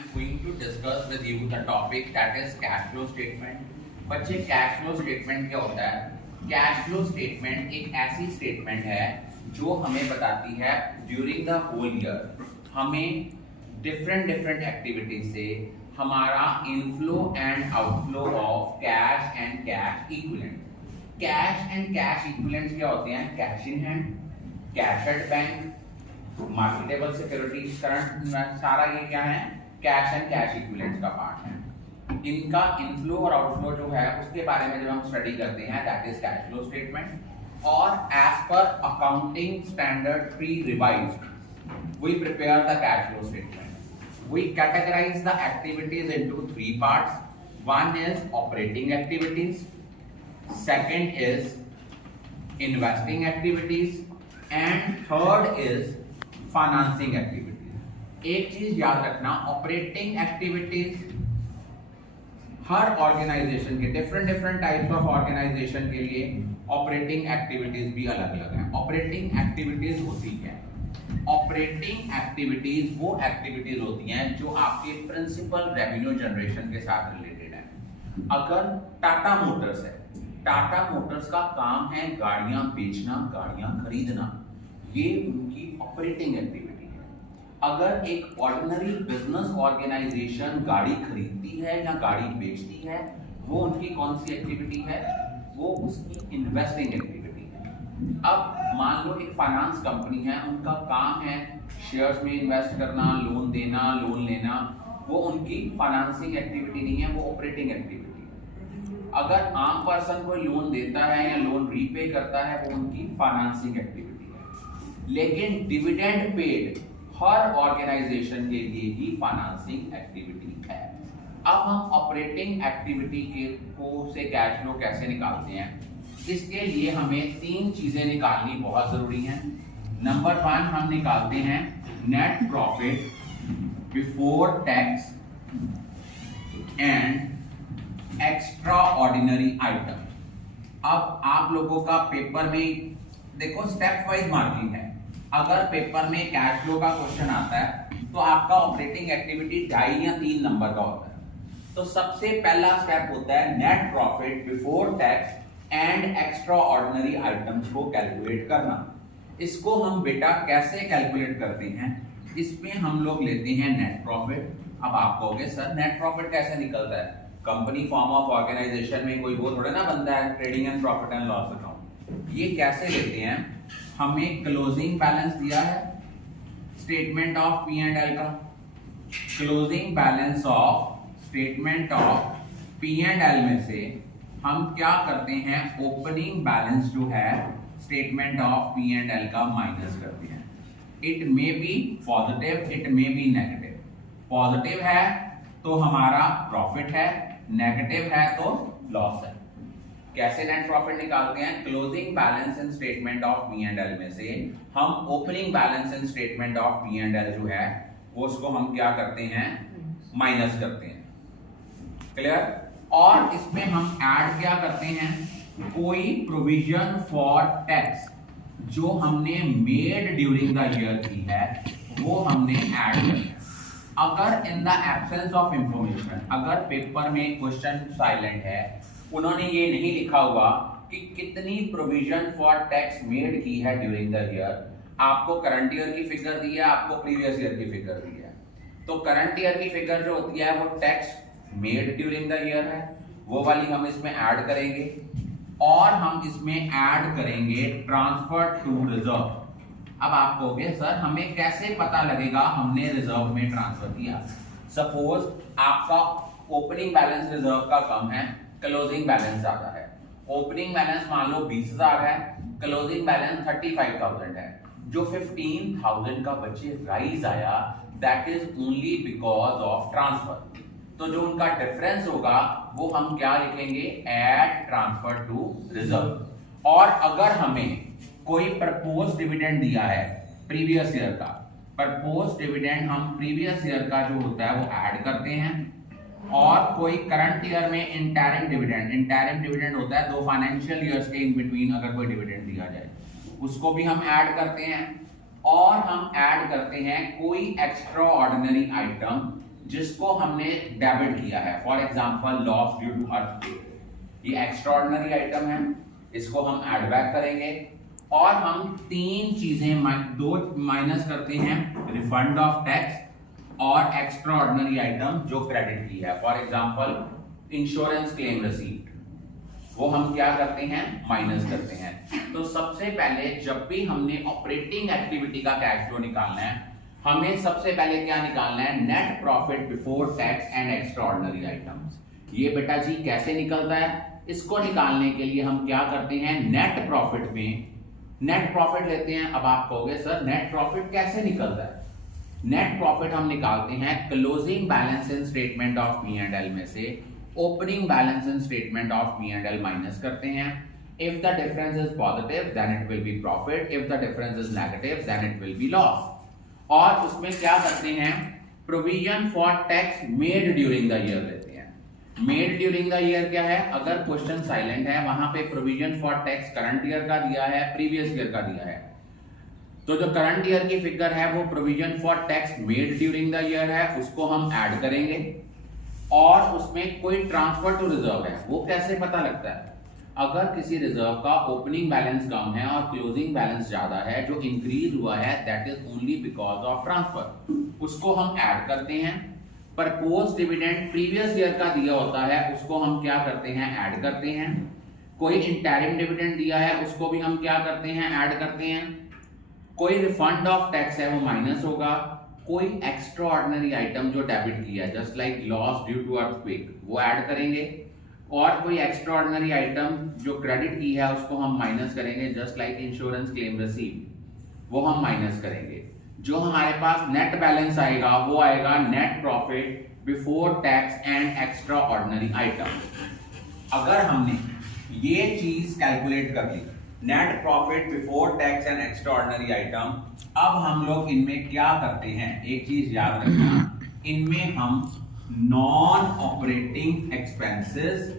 I'm going to discuss with you the topic that is cash flow statement. बच्चे cash flow statement क्या होता है? Cash flow statement एक ऐसी statement है जो हमें बताती है ड्यूरिंग द होल ईयर हमें डिफरेंट एक्टिविटीज से हमारा inflow and outflow of cash and cash equivalent. Cash and cash equivalents क्या होते हैं? Cash in hand, cash at bank, marketable securities, current, सारा ये क्या है? कैश एंड कैश इक्विवेलेंट्स का पार्ट है। इनका इनफ्लो और आउटफ्लो जो है उसके बारे में जब हम स्टडी करते हैं that is cash flow statement. और एज पर accounting standard pre revised we prepare the cash flow statement. We categorize the activities into three parts. One is operating activities, second is investing activities, and third is financing activities. एक चीज याद रखना, operating activities हर organisation के different types of organisation के लिए operating activities भी अलग अलग हैं। ऑपरेटिंग एक्टिविटीज होती है, ऑपरेटिंग एक्टिविटीज वो एक्टिविटीज होती हैं जो आपके प्रिंसिपल रेवेन्यू जनरेशन के साथ रिलेटेड है। अगर टाटा मोटर्स है, टाटा मोटर्स का काम है गाड़ियां बेचना, गाड़ियां खरीदना, ये उनकी ऑपरेटिंग एक्टिविटी है। अगर एक ऑर्डिनरी बिजनेस ऑर्गेनाइजेशन गाड़ी खरीदती है या गाड़ी बेचती है, वो उनकी कौन सी एक्टिविटी है? वो उसकी इन्वेस्टिंग एक्टिविटी। अब मान लो एक फाइनेंस कंपनी है, उनका काम है शेयर्स में इन्वेस्ट करना, लोन देना, लोन लेना, वो उनकी फाइनेंसिंग एक्टिविटी नहीं है, वो ऑपरेटिंग एक्टिविटी है। अगर आम पर्सन कोई लोन देता है या लोन रीपे करता है, वो उनकी फाइनेंसिंग एक्टिविटी है। लेकिन डिविडेंड पेड हर ऑर्गेनाइजेशन के लिए ही फाइनेंसिंग एक्टिविटी है। अब हम ऑपरेटिंग एक्टिविटी के को से कैश फ्लो कैसे निकालते हैं? इसके लिए हमें तीन चीजें निकालनी बहुत जरूरी हैं। नंबर वन, हम निकालते हैं net profit before tax and extraordinary item. अब आप लोगों का पेपर में देखो स्टेप वाइज मार्किंग है। अगर पेपर में कैश फ्लो का क्वेश्चन आता है तो आपका ऑपरेटिंग एक्टिविटी 2.5 या 3 नंबर का होता है। तो सबसे पहला स्टेप होता है net profit before tax and extra ordinary items को कैलकुलेट करना। इसको हम बेटा कैसे कैलकुलेट करते हैं? इसमें हम लोग लेते हैं नेट प्रॉफिट। अब आप कहोगे सर नेट प्रॉफिट कैसे निकलता है? कंपनी फॉर्म ऑफ ऑर्गेनाइजेशन में कोई वो थोड़ा ना बनता है trading and profit and loss account. ये कैसे लेते हैं? हमें क्लोजिंग बैलेंस दिया है statement of P and L का। Closing balance of statement of P and L में से हम क्या करते हैं? ओपनिंग बैलेंस जो है statement of P and L का माइनस करते हैं। It may be positive, it may be negative. Positive है तो हमारा प्रॉफिट है, नेगेटिव है तो लॉस है। कैसे नेट प्रॉफिट निकालते हैं? Closing balance in statement of P and L में से हम opening balance in statement of P and L जो है वो उसको हम क्या करते हैं? माइनस करते हैं। क्लियर? और इसमें हम ऐड क्या करते हैं? कोई प्रोविजन फॉर टैक्स जो हमने मेड ड्यूरिंग द ईयर की है वो हमने ऐड करना है। अगर in the absence of information, अगर पेपर में क्वेश्चन साइलेंट है, उन्होंने ये नहीं लिखा हुआ कि कितनी प्रोविजन फॉर टैक्स मेड की है ड्यूरिंग द ईयर, आपको करंट ईयर की फिगर दी है, आपको प्रीवियस ईयर की फिगर दी है, तो करंट ईयर की फिगर जो होती है वो tax made during the year है, वो वाली हम इसमें ऐड करेंगे। और हम इसमें ऐड करेंगे ट्रांसफर टू रिजर्व। अब आप कहोगे सर हमें कैसे पता लगेगा हमने रिजर्व में ट्रांसफर किया? सपोज आपका ओपनिंग बैलेंस रिजर्व का कम है, क्लोजिंग बैलेंस ज्यादा है। ओपनिंग बैलेंस मान लो 20,000 है, क्लोजिंग बैलेंस 35,000 है। जो 15,000 का बच्चे राइज आया that is only because of transfer. तो जो उनका डिफरेंस होगा वो हम क्या लिखेंगे? Add transfer to reserve. और अगर हमें कोई प्रपोज डिविडेंड दिया है प्रीवियस ईयर का, प्रपोज डिविडेंड हम प्रीवियस ईयर का जो होता है वो ऐड करते हैं। और कोई करंट ईयर में इंटरिम डिविडेंड होता है 2 फाइनेंशियल ईयर्स के इन बिटवीन अगर कोई डिविडेंड दिया जाए, उसको भी हम ऐड करते हैं। और हम ऐड करते हैं कोई एक्स्ट्रा ऑर्डिनरी आइटम जिसको हमने डेबिट किया है, for example loss due to earthquake, ये एक्स्ट्राऑर्डिनरी आइटम है, इसको हम ऐड बैक करेंगे और हम तीन चीजें दो माइनस करते हैं, रिफंड ऑफ टैक्स और एक्स्ट्राऑर्डिनरी आइटम जो क्रेडिट की है, for example insurance claim receipt, वो हम क्या करते हैं, माइनस करते हैं। तो सबसे पहले जब भी हमने ऑपरेटिंग एक्टिविटी का कैश फ्लो निकालना है, हमें सबसे पहले क्या निकालना है, net profit before tax and extraordinary items. ये बेटा जी कैसे निकलता है, इसको निकालने के लिए हम क्या करते हैं, नेट प्रॉफिट में नेट प्रॉफिट लेते हैं। अब आप कहोगे सर नेट प्रॉफिट कैसे निकलता है, नेट प्रॉफिट हम निकालते हैं closing balance in statement of P&L में से opening balance in statement of P&L minus करते हैं। If the difference is positive then it will be profit, if the difference is negative then it will be loss. और उसमें क्या करते हैं, provision for tax made during the year लेते हैं। Made during the year क्या है, अगर क्वेश्चन साइलेंट है वहां पे provision for tax current year का दिया है, प्रीवियस ईयर का दिया है, तो जो करंट ईयर की फिगर है वो provision for tax made during the year है, उसको हम ऐड करेंगे। और उसमें कोई ट्रांसफर टू रिजर्व है, वो कैसे पता लगता है, अगर किसी रिजर्व का ओपनिंग बैलेंस कम है और क्लोजिंग बैलेंस ज्यादा है, जो इंक्रीज हुआ है that is only because of transfer, उसको हम ऐड करते हैं। प्रपोज डिविडेंड प्रीवियस ईयर का दिया होता है, उसको हम क्या करते हैं, ऐड करते हैं। कोई इंटरिम डिविडेंड दिया है, उसको भी हम क्या करते हैं, ऐड करते हैं। कोई रिफंड ऑफ टैक्स है वो माइनस होगा। कोई एक्स्ट्रा ऑर्डिनरी आइटम जो डेबिट किया है just like loss due to earthquake, वो ऐड करेंगे। और कोई एक्स्ट्रा ऑर्डिनरी आइटम जो क्रेडिट की है उसको हम माइनस करेंगे, just like insurance claim receipt, वो हम माइनस करेंगे। जो हमारे पास नेट बैलेंस आएगा वो आएगा net profit before tax and extraordinary item. अगर हमने ये चीज कैलकुलेट कर ली, net profit before tax and extraordinary item, अब हम लोग इनमें क्या करते हैं, एक चीज याद रखना, इनमें हम non operating expenses,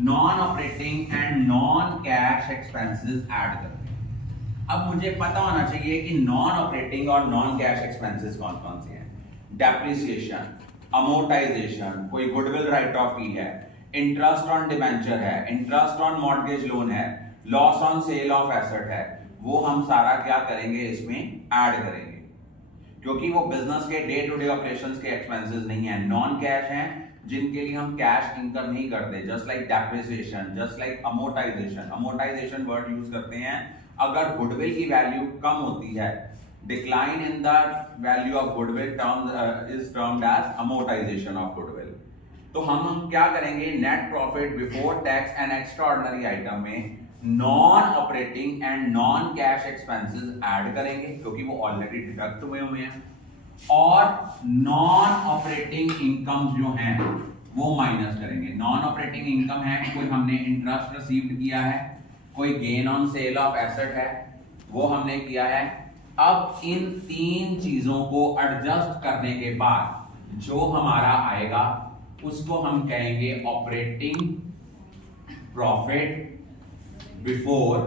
non operating and non cash expenses add करते हैं। अब मुझे पता होना चाहिए कि नॉन ऑपरेटिंग और नॉन कैश एक्सपेंसेस कौन कौन से हैं। डेप्रिसिएशन, अमोर्टाइजेशन, कोई गुडविल राइट ऑफ की है, इंटरेस्ट ऑन डिबेंचर है, इंटरेस्ट ऑन मॉर्गेज लोन है, loss on sale of asset है, वो हम सारा क्या करेंगे, इसमें ऐड करेंगे, क्योंकि वो बिजनेस के डे टू डे ऑपरेशंस के एक्सपेंसेस नहीं है, नॉन कैश हैं, जिनके लिए हम कैश इनकम नहीं करते। Just like depreciation, just like amortisation, amortisation word use करते हैं अगर गुडविल की वैल्यू कम होती है, decline in the value of goodwill is termed as amortisation of goodwill. तो हम क्या करेंगे, net profit before tax and extraordinary item में non operating and non cash expenses add करेंगे, क्योंकि वो ऑलरेडी डिडक्ट हुए हैं, और नॉन ऑपरेटिंग इनकम जो हैं वो माइनस करेंगे। नॉन ऑपरेटिंग इनकम है, कोई हमने इंटरेस्ट रिसीव्ड किया है, कोई gain on sale of asset है, वो हमने किया है। अब इन तीन चीजों को एडजस्ट करने के बाद जो हमारा आएगा उसको हम कहेंगे operating profit before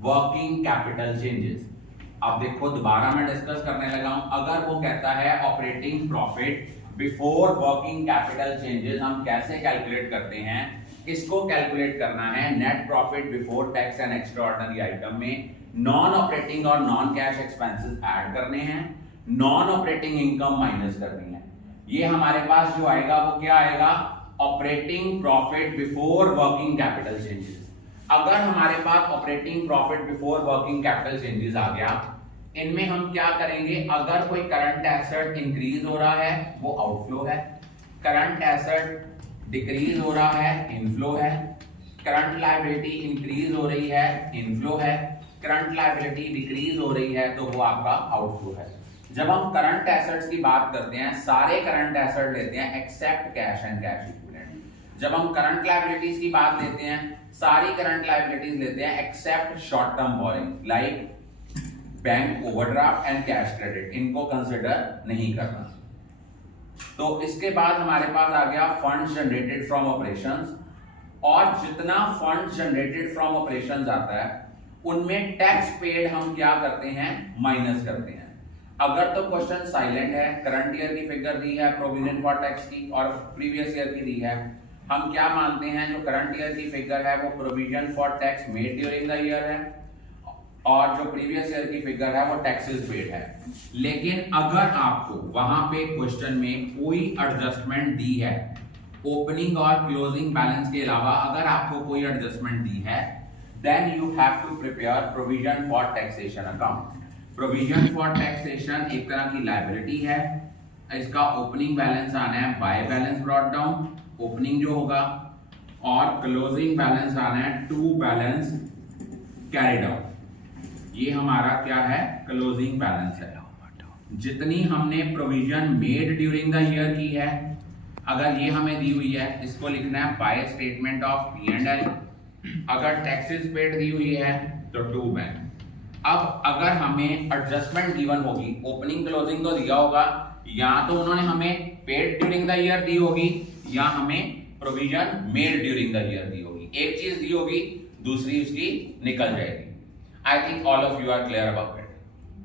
working capital changes. अब देखो दोबारा मैं डिस्कस करने लगा हूं, अगर वो कहता है operating profit before working capital changes, हम कैसे कैलकुलेट करते हैं, इसको कैलकुलेट करना है net profit before tax and extraordinary item में नॉन ऑपरेटिंग और नॉन कैश एक्सपेंसेस ऐड करने हैं, नॉन ऑपरेटिंग इनकम माइनस करनी है। ये हमारे पास जो आएगा वो क्या आएगा, operating profit before working capital changes. अगर हमारे पास operating profit before working capital changes आ गया, इनमें हम क्या करेंगे, अगर कोई करंट एसेट इंक्रीज हो रहा है वो आउटफ्लो है, करंट एसेट डिक्रीज हो रहा है इनफ्लो है, करंट लायबिलिटी इंक्रीज हो रही है इनफ्लो है, करंट लायबिलिटी डिक्रीज हो रही है तो वो आपका आउटफ्लो है। जब हम करंट एसेट्स की बात करते हैं, सारे करंट एसेट लेते हैं except cash and cash equivalent. जब हम करंट लायबिलिटीज की बात लेते हैं, सारी करंट लायबिलिटीज लेते हैं except short term borrowing like bank overdraft and cash credit, इनको कंसिडर नहीं करना। तो इसके बाद हमारे पास आ गया फंड्स जनरेटेड फ्रॉम ऑपरेशंस, और जितना फंड्स जनरेटेड फ्रॉम ऑपरेशंस आता है उनमें टैक्स पेड हम क्या करते हैं, माइनस करते हैं। अगर तो क्वेश्चन साइलेंट है, करंट ईयर की फिगर दी है, प्रोविजन फॉर टैक्स की और प्रीवियस ईयर की दी है, हम क्या मानते हैं जो करंट ईयर की फिगर है वो provision for tax made during the year है और जो प्रीवियस ईयर की फिगर है वो टैक्सेस पेड है। लेकिन अगर आपको वहां पे क्वेश्चन में कोई एडजस्टमेंट दी है, ओपनिंग और क्लोजिंग बैलेंस के अलावा अगर आपको कोई एडजस्टमेंट दी है, then you have to prepare provision for taxation account. Provision for taxation एक तरह की लायबिलिटी है, इसका ओपनिंग बैलेंस आना है by balance brought down, opening जो होगा, और क्लोजिंग बैलेंस आना है टू बैलेंस कैरिड आउट। ये हमारा क्या है, क्लोजिंग बैलेंस है। जितनी हमने provision made during the year की है, अगर ये हमें दी हुई है, इसको लिखना है बाय स्टेटमेंट ऑफ P&L। अगर टैक्सेस पेड दी हुई है तो टू बैंक। अब अगर हमें एडजस्टमेंट गिवन होगी, ओपनिंग क्लोजिंग तो दिया होगा, या तो उन्होंने हमें पेड ड्यूरिंग द ईयर दी होगी या हमें provision made during the year दी होगी। एक चीज दी होगी, दूसरी उसकी निकल जाएगी। I think all of you are clear about